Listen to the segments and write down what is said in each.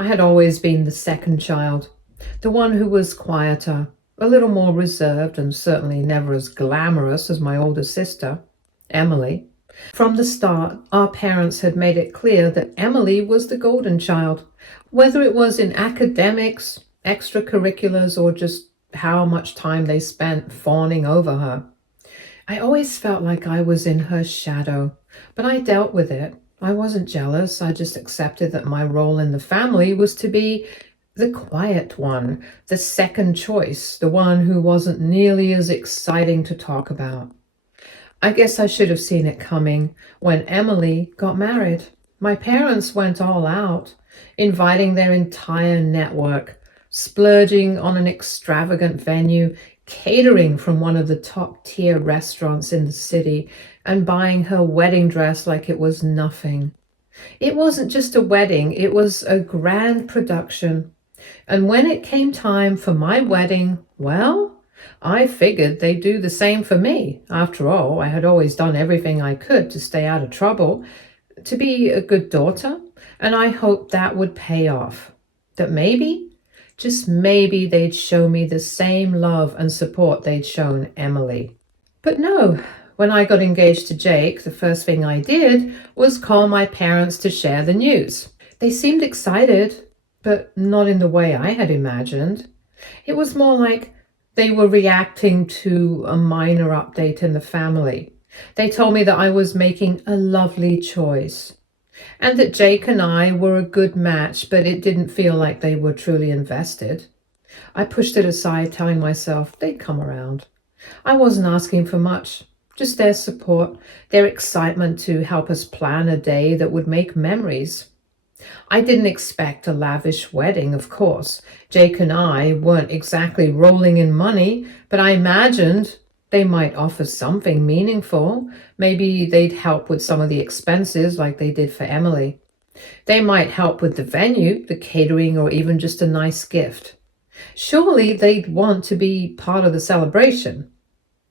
I had always been the second child, the one who was quieter, a little more reserved, and certainly never as glamorous as my older sister, Emily. From the start, our parents had made it clear that Emily was the golden child, whether it was in academics, extracurriculars, or just how much time they spent fawning over her. I always felt like I was in her shadow, but I dealt with it. I wasn't jealous. I just accepted that my role in the family was to be the quiet one, the second choice, the one who wasn't nearly as exciting to talk about. I guess I should have seen it coming when Emily got married. My parents went all out, inviting their entire network, splurging on an extravagant venue, catering from one of the top tier restaurants in the city, and buying her wedding dress like it was nothing. It wasn't just a wedding, it was a grand production. And when it came time for my wedding, well, I figured they'd do the same for me. After all, I had always done everything I could to stay out of trouble, to be a good daughter, and I hoped that would pay off. That maybe, just maybe, they'd show me the same love and support they'd shown Emily. But no, when I got engaged to Jake, the first thing I did was call my parents to share the news. They seemed excited, but not in the way I had imagined. It was more like they were reacting to a minor update in the family. They told me that I was making a lovely choice and that Jake and I were a good match, but it didn't feel like they were truly invested. I pushed it aside, telling myself they'd come around. I wasn't asking for much, just their support, their excitement to help us plan a day that would make memories. I didn't expect a lavish wedding, of course. Jake and I weren't exactly rolling in money, but I imagined they might offer something meaningful. Maybe they'd help with some of the expenses like they did for Emily. They might help with the venue, the catering, or even just a nice gift. Surely they'd want to be part of the celebration.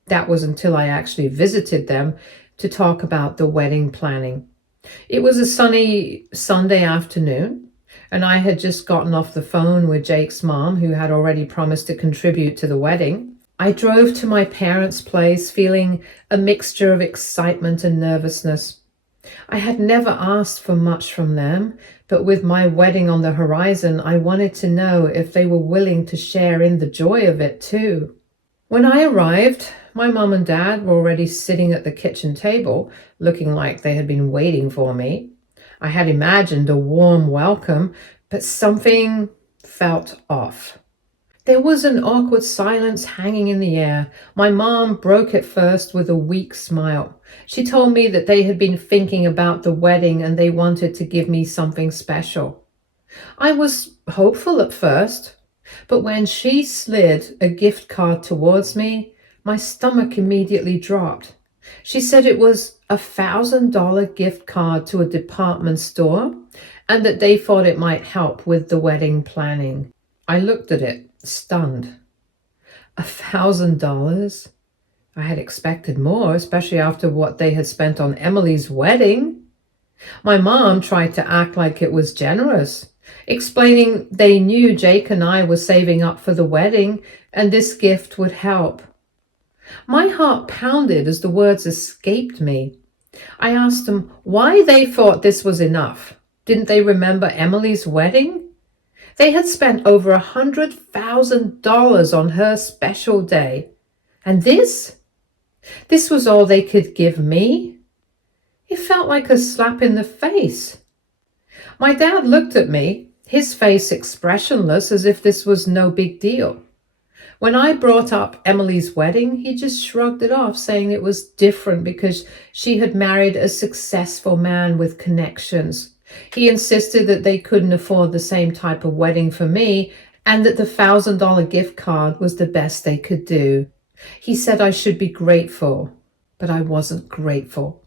That was until I actually visited them to talk about the wedding planning. It was a sunny Sunday afternoon, and I had just gotten off the phone with Jake's mom, who had already promised to contribute to the wedding. I drove to my parents' place feeling a mixture of excitement and nervousness. I had never asked for much from them, but with my wedding on the horizon, I wanted to know if they were willing to share in the joy of it too. When I arrived, my mom and dad were already sitting at the kitchen table, looking like they had been waiting for me. I had imagined a warm welcome, but something felt off. There was an awkward silence hanging in the air. My mom broke it first with a weak smile. She told me that they had been thinking about the wedding and they wanted to give me something special. I was hopeful at first, but when she slid a gift card towards me, my stomach immediately dropped. She said it was $1,000 gift card to a department store and that they thought it might help with the wedding planning. I looked at it, stunned. $1,000? I had expected more, especially after what they had spent on Emily's wedding. My mom tried to act like it was generous, explaining they knew Jake and I were saving up for the wedding and this gift would help. My heart pounded as the words escaped me. I asked them why they thought this was enough. Didn't they remember Emily's wedding? They had spent over $100,000 on her special day. And this? This was all they could give me? It felt like a slap in the face. My dad looked at me, his face expressionless as if this was no big deal. When I brought up Emily's wedding, he just shrugged it off, saying it was different because she had married a successful man with connections. He insisted that they couldn't afford the same type of wedding for me and that the $1,000 gift card was the best they could do. He said I should be grateful, but I wasn't grateful.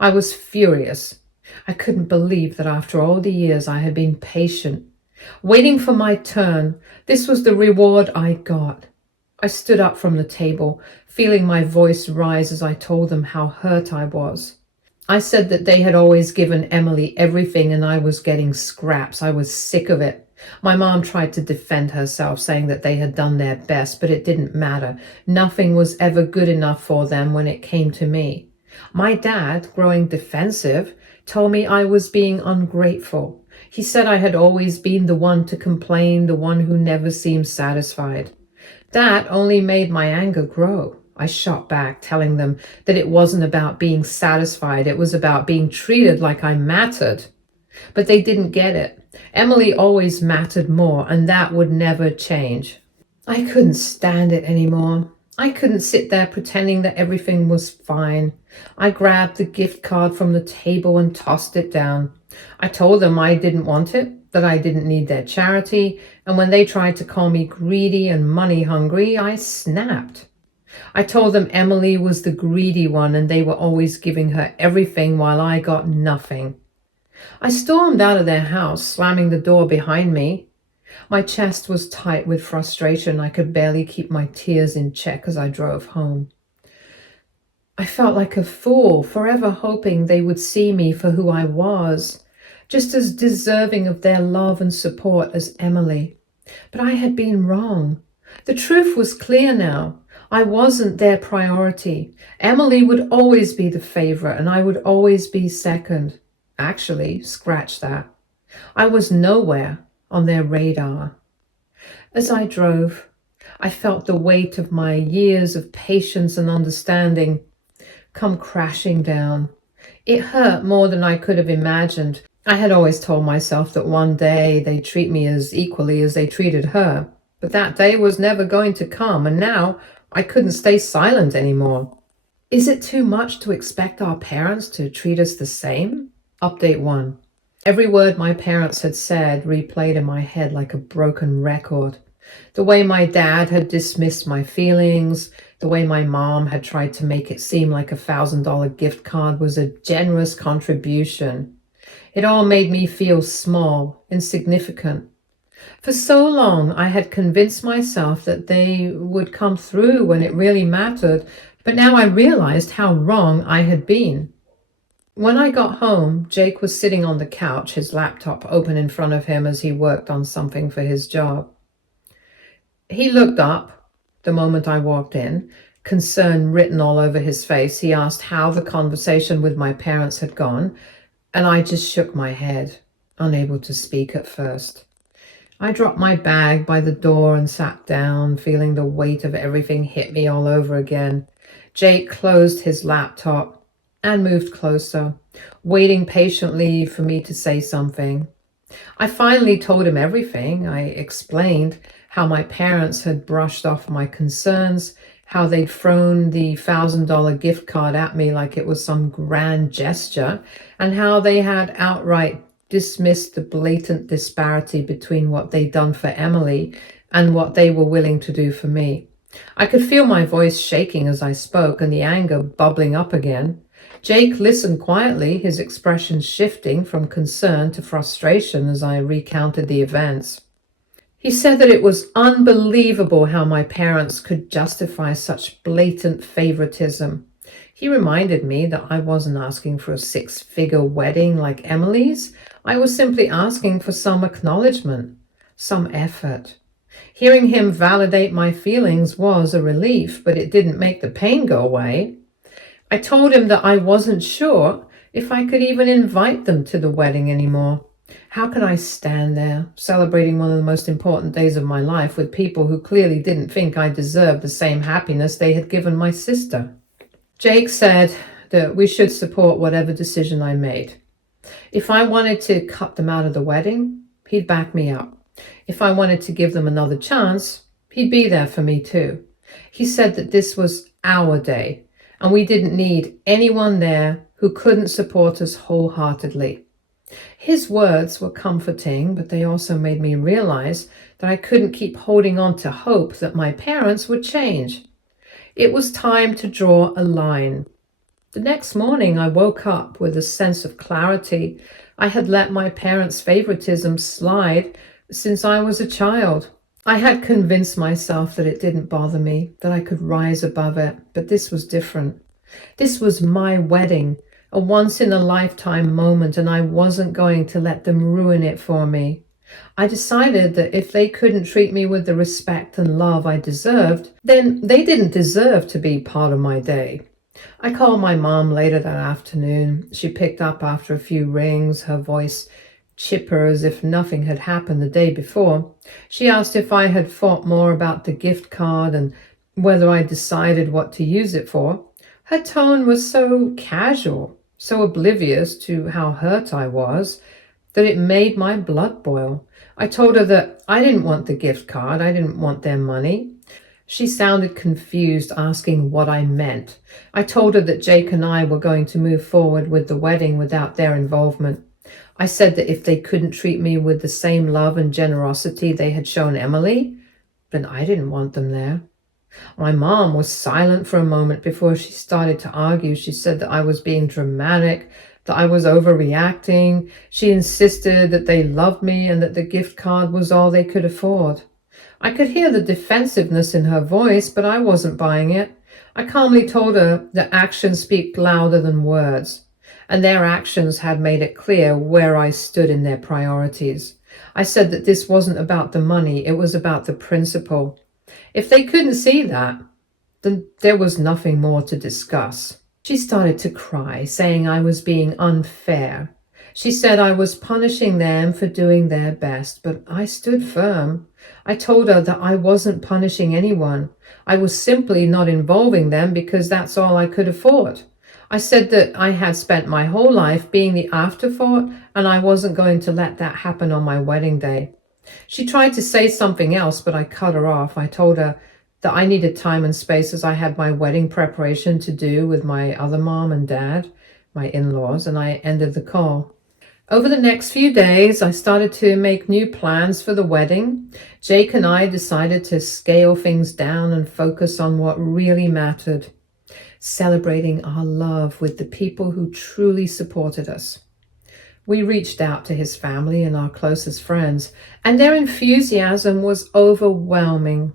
I was furious. I couldn't believe that after all the years I had been patient, waiting for my turn. This was the reward I got. I stood up from the table, feeling my voice rise as I told them how hurt I was. I said that they had always given Emily everything and I was getting scraps. I was sick of it. My mom tried to defend herself, saying that they had done their best, but it didn't matter. Nothing was ever good enough for them when it came to me. My dad, growing defensive, told me I was being ungrateful. He said I had always been the one to complain, the one who never seemed satisfied. That only made my anger grow. I shot back, telling them that it wasn't about being satisfied, it was about being treated like I mattered. But they didn't get it. Emily always mattered more, and that would never change. I couldn't stand it anymore. I couldn't sit there pretending that everything was fine. I grabbed the gift card from the table and tossed it down. I told them I didn't want it, that I didn't need their charity, and when they tried to call me greedy and money hungry, I snapped. I told them Emily was the greedy one and they were always giving her everything while I got nothing. I stormed out of their house, slamming the door behind me. My chest was tight with frustration. I could barely keep my tears in check as I drove home. I felt like a fool, forever hoping they would see me for who I was, just as deserving of their love and support as Emily. But I had been wrong. The truth was clear now. I wasn't their priority. Emily would always be the favorite, and I would always be second. Actually, scratch that. I was nowhere on their radar. As I drove, I felt the weight of my years of patience and understanding come crashing down. It hurt more than I could have imagined. I had always told myself that one day they'd treat me as equally as they treated her, but that day was never going to come, and now I couldn't stay silent anymore. Is it too much to expect our parents to treat us the same? Update 1. Every word my parents had said replayed in my head like a broken record. The way my dad had dismissed my feelings, the way my mom had tried to make it seem like $1,000 gift card was a generous contribution. It all made me feel small, insignificant. For so long, I had convinced myself that they would come through when it really mattered, but now I realized how wrong I had been. When I got home, Jake was sitting on the couch, his laptop open in front of him as he worked on something for his job. He looked up the moment I walked in, concern written all over his face. He asked how the conversation with my parents had gone, and I just shook my head, unable to speak at first. I dropped my bag by the door and sat down, feeling the weight of everything hit me all over again. Jake closed his laptop and moved closer, waiting patiently for me to say something. I finally told him everything. I explained how my parents had brushed off my concerns, how they'd thrown the $1,000 gift card at me like it was some grand gesture, and how they had outright dismissed the blatant disparity between what they'd done for Emily and what they were willing to do for me. I could feel my voice shaking as I spoke and the anger bubbling up again. Jake listened quietly, his expression shifting from concern to frustration as I recounted the events. He said that it was unbelievable how my parents could justify such blatant favoritism. He reminded me that I wasn't asking for a 6-figure wedding like Emily's. I was simply asking for some acknowledgement, some effort. Hearing him validate my feelings was a relief, but it didn't make the pain go away. I told him that I wasn't sure if I could even invite them to the wedding anymore. How could I stand there, celebrating one of the most important days of my life with people who clearly didn't think I deserved the same happiness they had given my sister? Jake said that we should support whatever decision I made. If I wanted to cut them out of the wedding, he'd back me up. If I wanted to give them another chance, he'd be there for me too. He said that this was our day, and we didn't need anyone there who couldn't support us wholeheartedly. His words were comforting, but they also made me realize that I couldn't keep holding on to hope that my parents would change. It was time to draw a line. The next morning, I woke up with a sense of clarity. I had let my parents' favoritism slide since I was a child. I had convinced myself that it didn't bother me, that I could rise above it, but this was different. This was my wedding, a once-in-a-lifetime moment, and I wasn't going to let them ruin it for me. I decided that if they couldn't treat me with the respect and love I deserved, then they didn't deserve to be part of my day. I called my mom later that afternoon. She picked up after a few rings, her voice chipper as if nothing had happened the day before. She asked if I had thought more about the gift card and whether I decided what to use it for. Her tone was so casual, so oblivious to how hurt I was, that it made my blood boil. I told her that I didn't want the gift card, I didn't want their money. She sounded confused, asking what I meant. I told her that Jake and I were going to move forward with the wedding without their involvement. I said that if they couldn't treat me with the same love and generosity they had shown Emily, then I didn't want them there. My mom was silent for a moment before she started to argue. She said that I was being dramatic, that I was overreacting. She insisted that they loved me and that the gift card was all they could afford. I could hear the defensiveness in her voice, but I wasn't buying it. I calmly told her that actions speak louder than words, and their actions had made it clear where I stood in their priorities. I said that this wasn't about the money, it was about the principle. If they couldn't see that, then there was nothing more to discuss. She started to cry, saying I was being unfair. She said I was punishing them for doing their best, but I stood firm. I told her that I wasn't punishing anyone. I was simply not involving them because that's all I could afford. I said that I had spent my whole life being the afterthought, and I wasn't going to let that happen on my wedding day. She tried to say something else, but I cut her off. I told her that I needed time and space as I had my wedding preparation to do with my other mom and dad, my in-laws, and I ended the call. Over the next few days, I started to make new plans for the wedding. Jake and I decided to scale things down and focus on what really mattered, celebrating our love with the people who truly supported us. We reached out to his family and our closest friends, and their enthusiasm was overwhelming.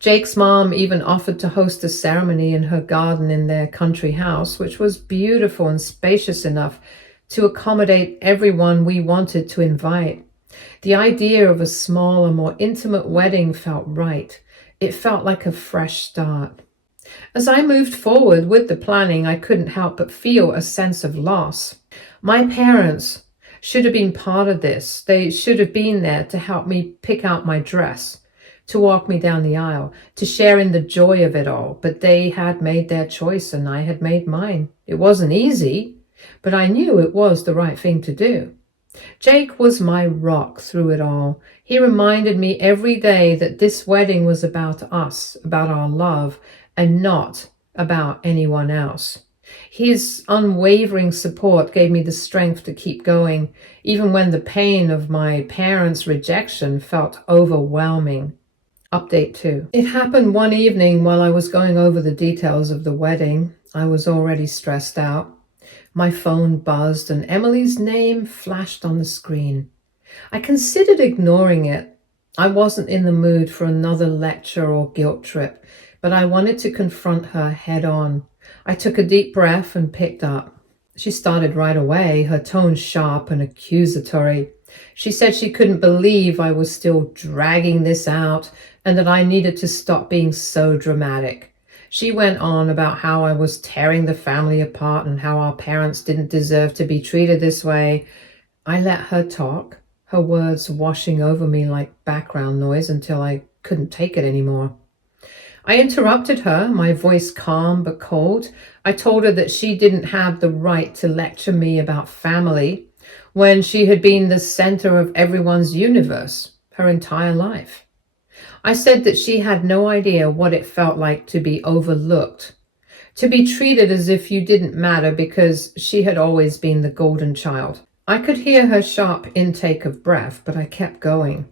Jake's mom even offered to host a ceremony in her garden in their country house, which was beautiful and spacious enough to accommodate everyone we wanted to invite. The idea of a smaller, more intimate wedding felt right. It felt like a fresh start. As I moved forward with the planning, I couldn't help but feel a sense of loss. My parents should have been part of this. They should have been there to help me pick out my dress, to walk me down the aisle, to share in the joy of it all. But they had made their choice and I had made mine. It wasn't easy, but I knew it was the right thing to do. Jake was my rock through it all. He reminded me every day that this wedding was about us, about our love, and not about anyone else. His unwavering support gave me the strength to keep going, even when the pain of my parents' rejection felt overwhelming. Update 2. It happened one evening while I was going over the details of the wedding. I was already stressed out. My phone buzzed and Emily's name flashed on the screen. I considered ignoring it. I wasn't in the mood for another lecture or guilt trip, but I wanted to confront her head on. I took a deep breath and picked up. She started right away, her tone sharp and accusatory. She said she couldn't believe I was still dragging this out and that I needed to stop being so dramatic. She went on about how I was tearing the family apart and how our parents didn't deserve to be treated this way. I let her talk, her words washing over me like background noise until I couldn't take it anymore. I interrupted her, my voice calm but cold. I told her that she didn't have the right to lecture me about family when she had been the center of everyone's universe her entire life. I said that she had no idea what it felt like to be overlooked, to be treated as if you didn't matter because she had always been the golden child. I could hear her sharp intake of breath, but I kept going.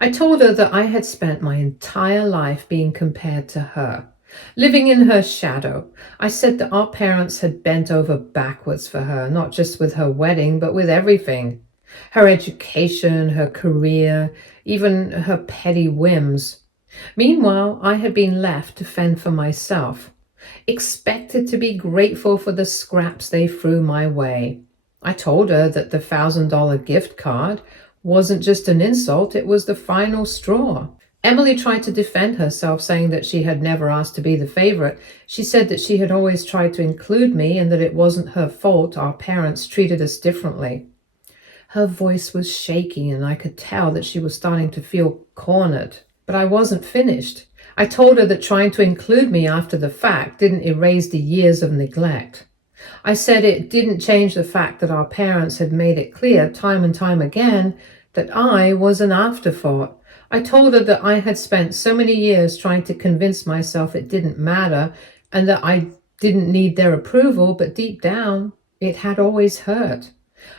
I told her that I had spent my entire life being compared to her, living in her shadow. I said that our parents had bent over backwards for her, not just with her wedding, but with everything. Her education, her career, even her petty whims. Meanwhile, I had been left to fend for myself. expected to be grateful for the scraps they threw my way. I told her that the $1,000 gift card wasn't just an insult, it was the final straw. Emily tried to defend herself, saying that she had never asked to be the favorite. She said that she had always tried to include me and that it wasn't her fault our parents treated us differently. Her voice was shaky and I could tell that she was starting to feel cornered. But I wasn't finished. I told her that trying to include me after the fact didn't erase the years of neglect. I said it didn't change the fact that our parents had made it clear time and time again that I was an afterthought. I told her that I had spent so many years trying to convince myself it didn't matter and that I didn't need their approval, but deep down, it had always hurt.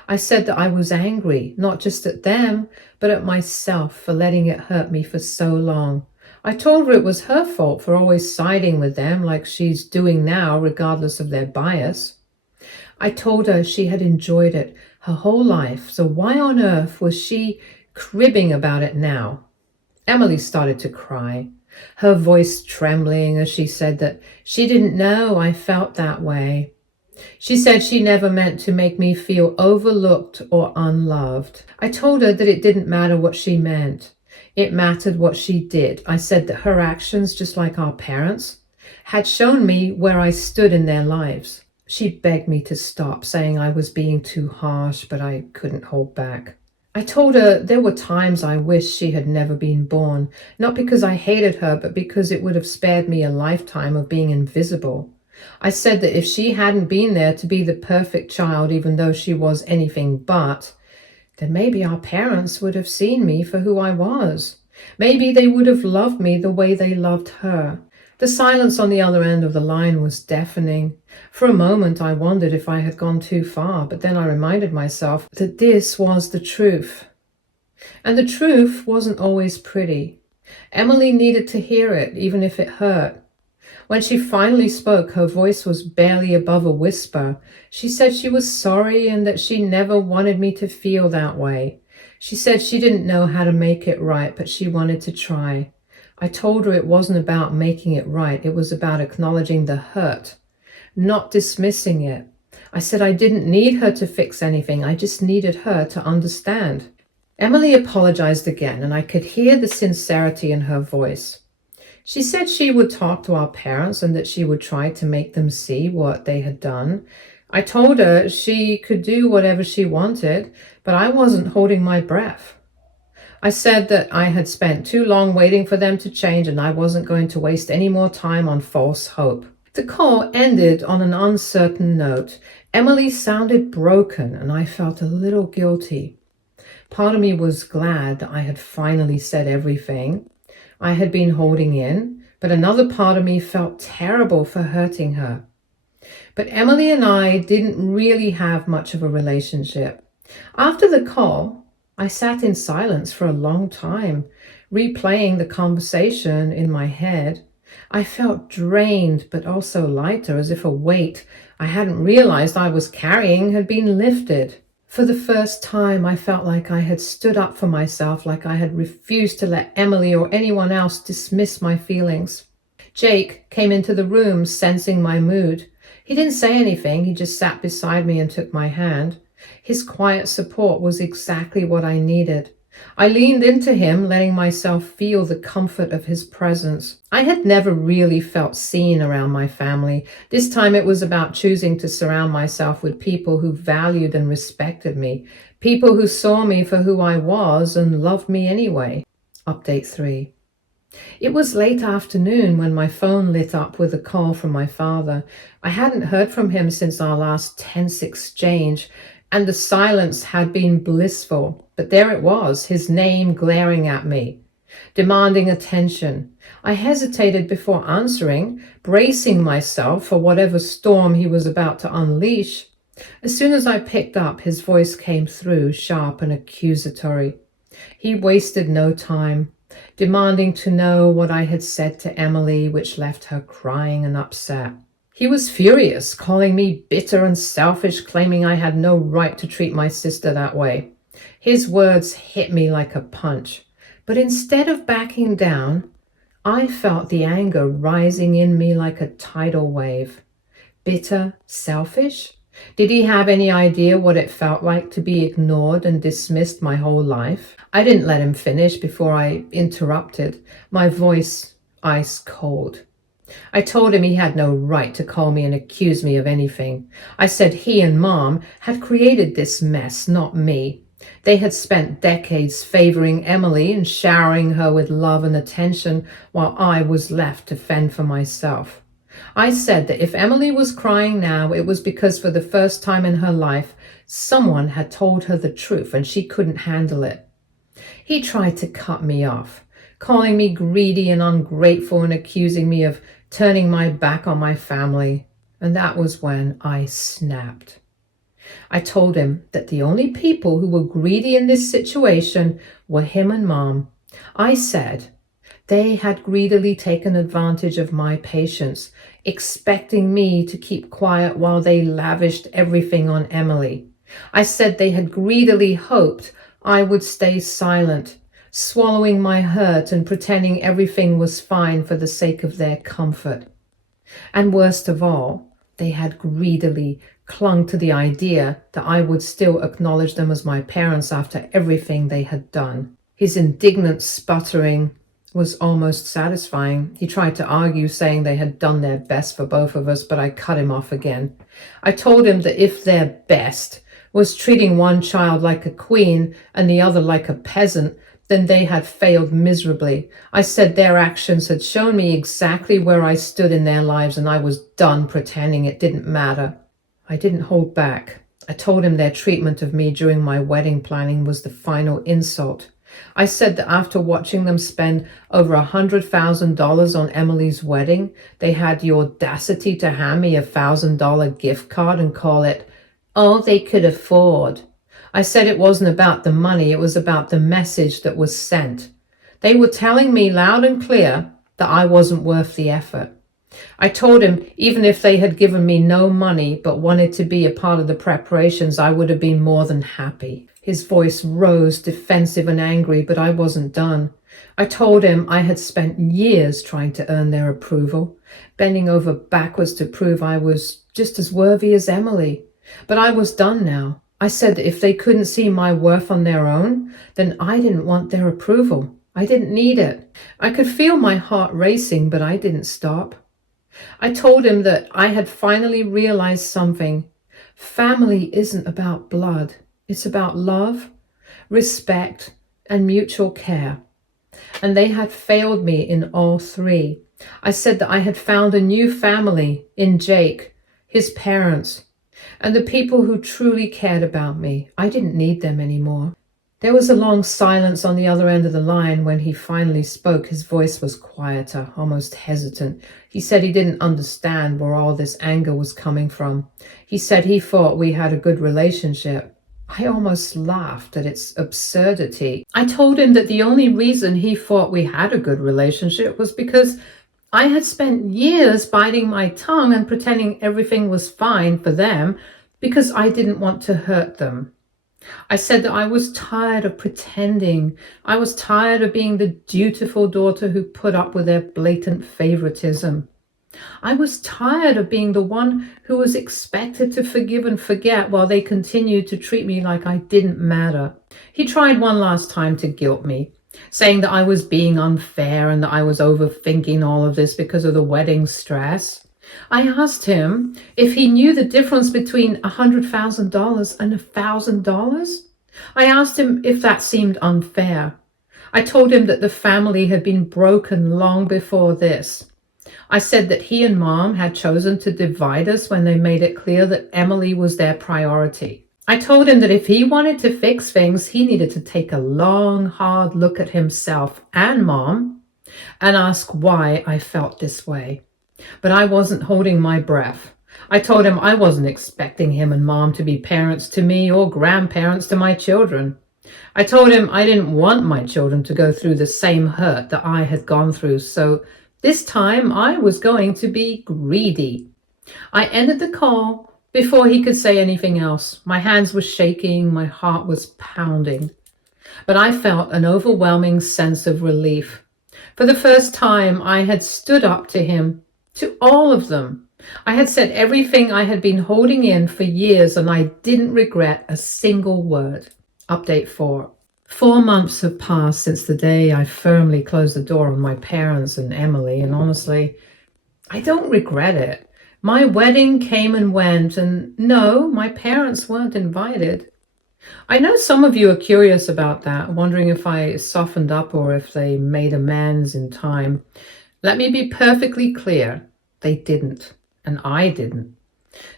I said that I was angry, not just at them, but at myself for letting it hurt me for so long. I told her it was her fault for always siding with them like she's doing now, regardless of their bias. I told her she had enjoyed it her whole life, so why on earth was she cribbing about it now? Emily started to cry, her voice trembling as she said that she didn't know I felt that way. She said she never meant to make me feel overlooked or unloved. I told her that it didn't matter what she meant. It mattered what she did. I said that her actions, just like our parents, had shown me where I stood in their lives. She begged me to stop, saying I was being too harsh, but I couldn't hold back. I told her there were times I wished she had never been born, not because I hated her, but because it would have spared me a lifetime of being invisible. I said that if she hadn't been there to be the perfect child, even though she was anything but, then maybe our parents would have seen me for who I was. Maybe they would have loved me the way they loved her. The silence on the other end of the line was deafening. For a moment I wondered if I had gone too far, but then I reminded myself that this was the truth. And the truth wasn't always pretty. Emily needed to hear it, even if it hurt. When she finally spoke, her voice was barely above a whisper. She said she was sorry and that she never wanted me to feel that way. She said she didn't know how to make it right, but she wanted to try. I told her it wasn't about making it right. It was about acknowledging the hurt, not dismissing it. I said I didn't need her to fix anything. I just needed her to understand. Emily apologized again, and I could hear the sincerity in her voice. She said she would talk to our parents and that she would try to make them see what they had done. I told her she could do whatever she wanted, but I wasn't holding my breath. I said that I had spent too long waiting for them to change and I wasn't going to waste any more time on false hope. The call ended on an uncertain note. Emily sounded broken and I felt a little guilty. Part of me was glad that I had finally said everything I had been holding in, but another part of me felt terrible for hurting her. But Emily and I didn't really have much of a relationship. After the call, I sat in silence for a long time, replaying the conversation in my head. I felt drained, but also lighter, as if a weight I hadn't realized I was carrying had been lifted. For the first time, I felt like I had stood up for myself, like I had refused to let Emily or anyone else dismiss my feelings. Jake came into the room, sensing my mood. He didn't say anything, he just sat beside me and took my hand. His quiet support was exactly what I needed. I leaned into him, letting myself feel the comfort of his presence. I had never really felt seen around my family. This time it was about choosing to surround myself with people who valued and respected me, people who saw me for who I was and loved me anyway. Update 3. It was late afternoon when my phone lit up with a call from my father. I hadn't heard from him since our last tense exchange, and the silence had been blissful. But there it was, his name glaring at me, demanding attention. I hesitated before answering, bracing myself for whatever storm he was about to unleash. As soon as I picked up, his voice came through, sharp and accusatory. He wasted no time, demanding to know what I had said to Emily, which left her crying and upset. He was furious, calling me bitter and selfish, claiming I had no right to treat my sister that way. His words hit me like a punch. But instead of backing down, I felt the anger rising in me like a tidal wave. Bitter, selfish? Did he have any idea what it felt like to be ignored and dismissed my whole life? I didn't let him finish before I interrupted, my voice ice cold. I told him he had no right to call me and accuse me of anything. I said he and Mom had created this mess, not me. They had spent decades favoring Emily and showering her with love and attention while I was left to fend for myself. I said that if Emily was crying now, it was because for the first time in her life, someone had told her the truth and she couldn't handle it. He tried to cut me off, calling me greedy and ungrateful and accusing me of turning my back on my family. And that was when I snapped. I told him that the only people who were greedy in this situation were him and Mom. I said they had greedily taken advantage of my patience, expecting me to keep quiet while they lavished everything on Emily. I said they had greedily hoped I would stay silent, swallowing my hurt and pretending everything was fine for the sake of their comfort. And worst of all, they had greedily clung to the idea that I would still acknowledge them as my parents after everything they had done. His indignant sputtering was almost satisfying. He tried to argue, saying they had done their best for both of us, but I cut him off again. I told him that if their best was treating one child like a queen and the other like a peasant, then they had failed miserably. I said their actions had shown me exactly where I stood in their lives, and I was done pretending it didn't matter. I didn't hold back. I told him their treatment of me during my wedding planning was the final insult. I said that after watching them spend over $100,000 on Emily's wedding, they had the audacity to hand me a $1,000 gift card and call it all they could afford. I said it wasn't about the money, it was about the message that was sent. They were telling me loud and clear that I wasn't worth the effort. I told him even if they had given me no money but wanted to be a part of the preparations, I would have been more than happy. His voice rose, defensive and angry, but I wasn't done. I told him I had spent years trying to earn their approval, bending over backwards to prove I was just as worthy as Emily. But I was done now. I said that if they couldn't see my worth on their own, then I didn't want their approval. I didn't need it. I could feel my heart racing, but I didn't stop. I told him that I had finally realized something. Family isn't about blood. It's about love, respect, and mutual care. And they had failed me in all three. I said that I had found a new family in Jake, his parents, and the people who truly cared about me. I didn't need them anymore. There was a long silence on the other end of the line. When he finally spoke, his voice was quieter, almost hesitant. He said he didn't understand where all this anger was coming from. He said he thought we had a good relationship. I almost laughed at its absurdity. I told him that the only reason he thought we had a good relationship was because I had spent years biting my tongue and pretending everything was fine for them because I didn't want to hurt them. I said that I was tired of pretending. I was tired of being the dutiful daughter who put up with their blatant favoritism. I was tired of being the one who was expected to forgive and forget while they continued to treat me like I didn't matter. He tried one last time to guilt me, saying that I was being unfair and that I was overthinking all of this because of the wedding stress. I asked him if he knew the difference between $100,000 and $1,000. I asked him if that seemed unfair. I told him that the family had been broken long before this. I said that he and Mom had chosen to divide us when they made it clear that Emily was their priority. I told him that if he wanted to fix things, he needed to take a long, hard look at himself and Mom and ask why I felt this way. But I wasn't holding my breath. I told him I wasn't expecting him and Mom to be parents to me or grandparents to my children. I told him I didn't want my children to go through the same hurt that I had gone through, so this time I was going to be greedy. I ended the call before he could say anything else. My hands were shaking, my heart was pounding. But I felt an overwhelming sense of relief. For the first time, I had stood up to him, to all of them. I had said everything I had been holding in for years, and I didn't regret a single word. Update 4. 4 months have passed since the day I firmly closed the door on my parents and Emily, and honestly, I don't regret it. My wedding came and went, and no, my parents weren't invited. I know some of you are curious about that, wondering if I softened up or if they made amends in time. Let me be perfectly clear. They didn't, and I didn't.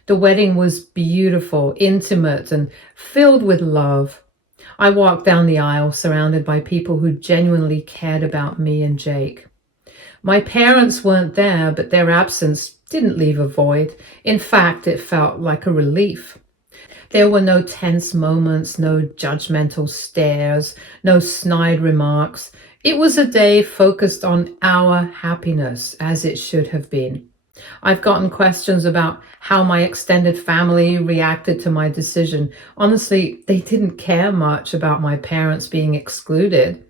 The wedding was beautiful, intimate, and filled with love. I walked down the aisle surrounded by people who genuinely cared about me and Jake. My parents weren't there, but their absence didn't leave a void. In fact, it felt like a relief. There were no tense moments, no judgmental stares, no snide remarks. It was a day focused on our happiness, as it should have been. I've gotten questions about how my extended family reacted to my decision. Honestly, they didn't care much about my parents being excluded.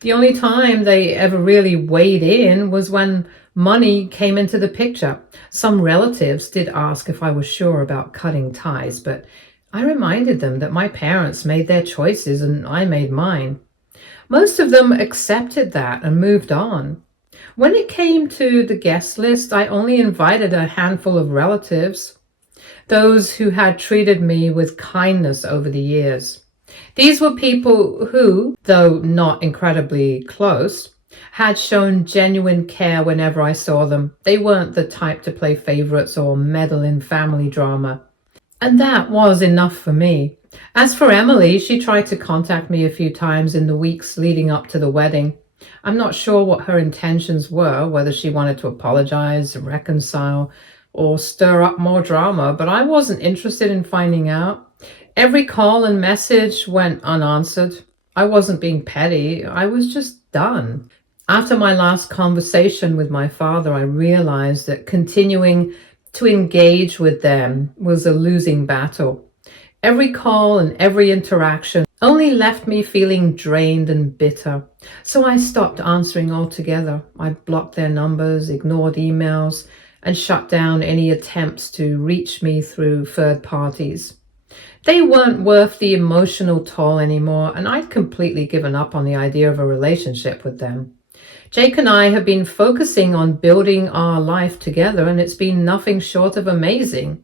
The only time they ever really weighed in was when money came into the picture. Some relatives did ask if I was sure about cutting ties, but I reminded them that my parents made their choices and I made mine. Most of them accepted that and moved on. When it came to the guest list, I only invited a handful of relatives, those who had treated me with kindness over the years. These were people who, though not incredibly close, had shown genuine care whenever I saw them. They weren't the type to play favorites or meddle in family drama. And that was enough for me. As for Emily, she tried to contact me a few times in the weeks leading up to the wedding. I'm not sure what her intentions were, whether she wanted to apologize, reconcile, or stir up more drama, but I wasn't interested in finding out. Every call and message went unanswered. I wasn't being petty, I was just done. After my last conversation with my father, I realized that continuing to engage with them was a losing battle. Every call and every interaction only left me feeling drained and bitter. So I stopped answering altogether. I blocked their numbers, ignored emails, and shut down any attempts to reach me through third parties. They weren't worth the emotional toll anymore, and I'd completely given up on the idea of a relationship with them. Jake and I have been focusing on building our life together, and it's been nothing short of amazing.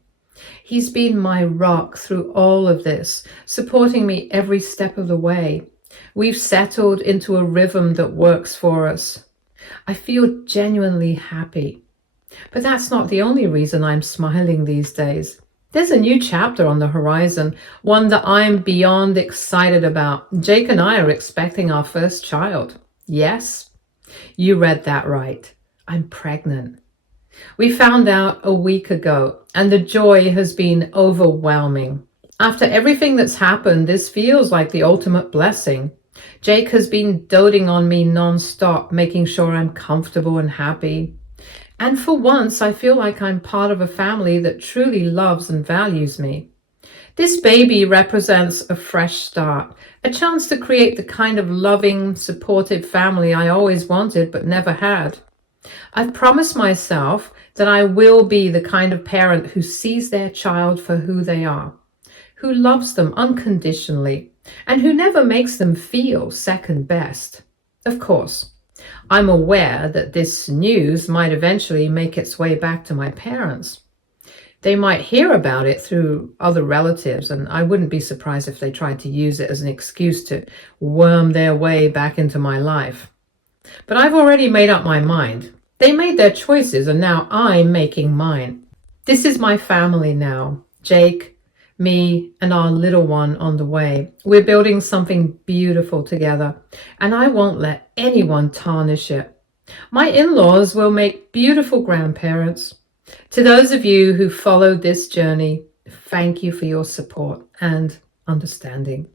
He's been my rock through all of this, supporting me every step of the way. We've settled into a rhythm that works for us. I feel genuinely happy. But that's not the only reason I'm smiling these days. There's a new chapter on the horizon, one that I'm beyond excited about. Jake and I are expecting our first child. Yes, you read that right. I'm pregnant. We found out a week ago, and the joy has been overwhelming. After everything that's happened, this feels like the ultimate blessing. Jake has been doting on me non-stop, making sure I'm comfortable and happy. And for once, I feel like I'm part of a family that truly loves and values me. This baby represents a fresh start, a chance to create the kind of loving, supportive family I always wanted but never had. I've promised myself that I will be the kind of parent who sees their child for who they are, who loves them unconditionally, and who never makes them feel second best. Of course, I'm aware that this news might eventually make its way back to my parents. They might hear about it through other relatives, and I wouldn't be surprised if they tried to use it as an excuse to worm their way back into my life. But I've already made up my mind. They made their choices, and now I'm making mine. This is my family now. Jake, me, and our little one on the way. We're building something beautiful together, and I won't let anyone tarnish it. My in-laws will make beautiful grandparents. To those of you who followed this journey, thank you for your support and understanding.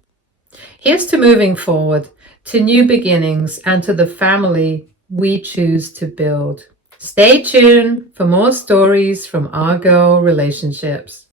Here's to moving forward, to new beginnings, and to the family we choose to build. Stay tuned for more stories from our girl relationships.